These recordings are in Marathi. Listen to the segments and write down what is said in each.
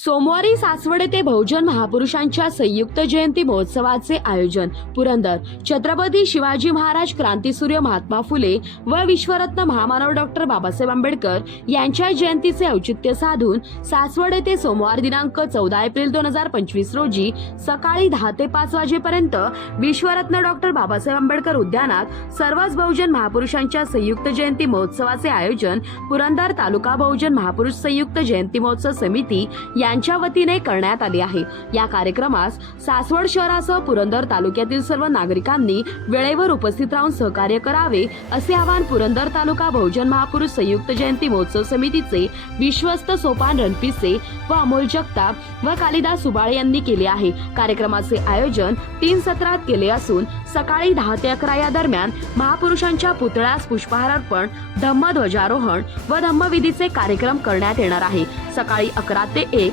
सोमवारी सासवड येथे बहुजन महापुरुषांच्या संयुक्त जयंती महोत्सवाचे आयोजन. पुरंदर. छत्रपती शिवाजी महाराज क्रांतीसूर्य महात्मा फुले व विश्वरत्न महामानव डॉक्टर बाबासाहेब आंबेडकर यांच्या जयंतीचे औचित्य साधून सासवड येथे सोमवार दिनांक चौदा एप्रिल दोन हजार पंचवीस रोजी सकाळी दहा ते पाच वाजेपर्यंत विश्वरत्न डॉक्टर बाबासाहेब आंबेडकर उद्यानात सर्वच बहुजन महापुरुषांच्या संयुक्त जयंती महोत्सवाचे आयोजन पुरंदर तालुका बहुजन महापुरुष संयुक्त जयंती महोत्सव समिती या यांच्या वतीने करण्यात आले आहे. या कार्यक्रमास सासवड शहरासह पुरंदर तालुक्यातील सर्व नागरिकांनी वेळेवर उपस्थित राहून सहकार्य करावे असे आवाहन पुरंदर तालुका बहुजन महापुरुष संयुक्त जयंती महोत्सव समितीचे विश्वस्त सोपान रणपिसे व अमोल जगताप व कालिदास सुबाळे यांनी केले आहे. कार्यक्रमाचे आयोजन तीन सत्रात केले असून सकाळी दहा ते अकरा या दरम्यान महापुरुषांच्या पुतळ्यास पुष्पहार अर्पण धम्म ध्वजारोहण व धम्मविधीचे कार्यक्रम करण्यात येणार आहे. सकाळी अकरा ते एक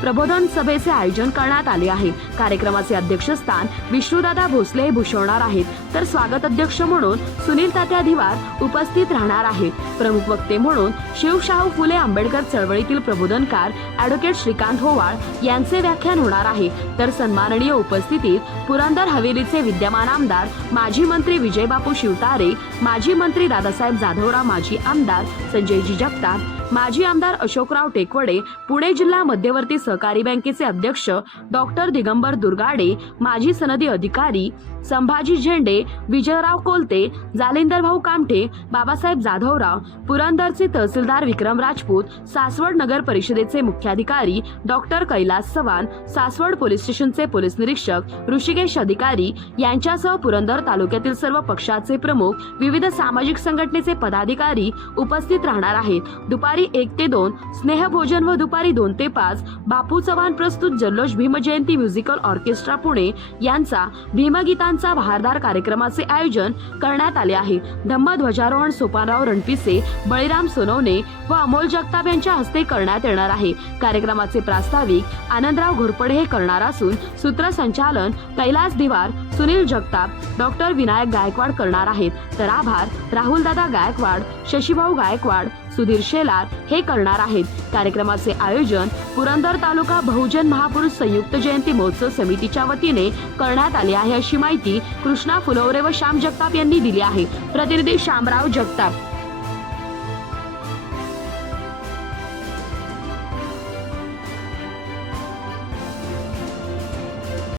प्रबोधन सभेचे आयोजन करण्यात आले आहे. कार्यक्रमाचे अध्यक्षस्थान विष्णुदादा भोसले हे भूषवणार आहेत. तर स्वागत अध्यक्ष म्हणून सुनील तात्या धिवार उपस्थित राहणार आहेत. प्रमुख वक्ते म्हणून शिवशाहू फुले आंबेडकर चळवळीतील प्रबोधनकार ॲडव्होकेट श्रीकांत होवाळ यांचे व्याख्यान होणार आहे. तर सन्माननीय उपस्थितीत पुरंदर हवेलीचे विद्यमान आमदार माजी मंत्री विजयबापू शिवतारे माजी मंत्री दादासाहेब जाधवराव माजी आमदार संजयजी जगताप माजी आमदार अशोकराव टेकवडे पुणे जिल्हा मध्यवर्ती सहकारी बँकेचे अध्यक्ष डॉक्टर दिगंबर दुर्गाडे माजी सनदी अधिकारी संभाजी झेंडे विजयराव कोलते जालिंदर भाऊ कामठे बाबासाहेब जाधवराव पुरंदरचे तहसीलदार विक्रम राजपूत सासवड नगर परिषदेचे मुख्याधिकारी डॉक्टर कैलास चव्हाण सासवड पोलीस स्टेशनचे पोलीस निरीक्षक ऋषिकेश अधिकारी यांच्यासह पुरंदर तालुक्यातील सर्व पक्षाचे प्रमुख विविध सामाजिक संघटनेचे पदाधिकारी उपस्थित राहणार आहेत. दुपारी एक ते दोन स्नेहभोजन व दुपारी दोन ते पाच बापू चव्हाण प्रस्तुत जल्लोष भीमजयंती म्युझिकल ऑर्केस्ट्रा पुणे यांचा भीमगीतांचा बहारदार कार्यक्रमाचे आयोजन करण्यात आले आहे. धम्म ध्वजारोहण सोपानराव रणपिसे बळीराम सोनवणे व अमोल जगताप यांच्या हस्ते करण्यात येणार आहे. कार्यक्रमाचे प्रास्ताविक आनंदराव घोरपडे हे करणार असून सूत्रसंचालन कैलास दिवार सुनील जगताप डॉक्टर विनायक गायकवाड करणार आहेत. तर आभार राहुलदादा गायकवाड शशीभाऊ गायकवाड सुधीर शेलार हे करणार आहेत. कार्यक्रमाचे आयोजन पुरंदर तालुका बहुजन महापुरुष संयुक्त जयंती महोत्सव समितीच्या वतीने करण्यात आले आहे अशी माहिती कृष्णा फुलवरे व श्याम जगताप यांनी दिली आहे. प्रतिनिधी श्यामराव जगताप.